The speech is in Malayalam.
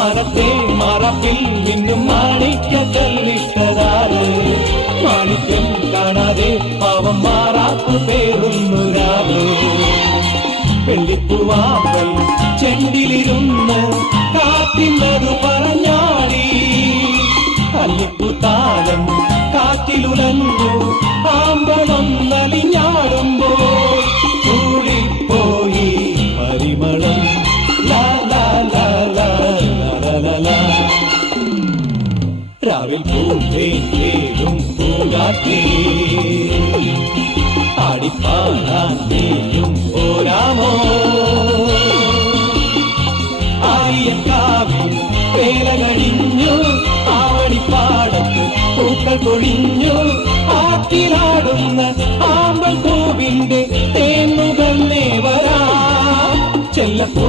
മാനത്തെ മറപ്പിൽ നിന്നും മാണിക്യ കല്ലിട്ടതാറ് മാണിക്യം കാണാതെ പാവം മാറാത്തു പേറുന്നൊരാറ് വെള്ളിപ്പൂവാമ്പൽ ചെണ്ടിലിരുന്ന് കാറ്റില്ലതു പറഞ്ഞാടി അല്ലിപ്പൂത്താലം കാറ്റിലുലഞ്ഞു ആമ്പളൊന്നലിഞ്ഞാടുമ്പോൾ കൂടിപ്പോയി പരിമളം ലാ ലാ ലാ ലാ ലാ ലാ. രാവിൽ പൂന്തേനും പൂങ്കാറ്റേ ആടിപ്പാടാൻ നീയും പോരാമോ ആര്യക്കാവിൽ വേല കഴിഞ്ഞു ആവണിപ്പാടത്ത് പൂക്കൾ കൊഴിഞ്ഞു ആറ്റിലാടുന്ന ആമ്പൽ പൂവിന്റെ തേന്നുകന്നേ വരാ ചെല്ലപ്പൂ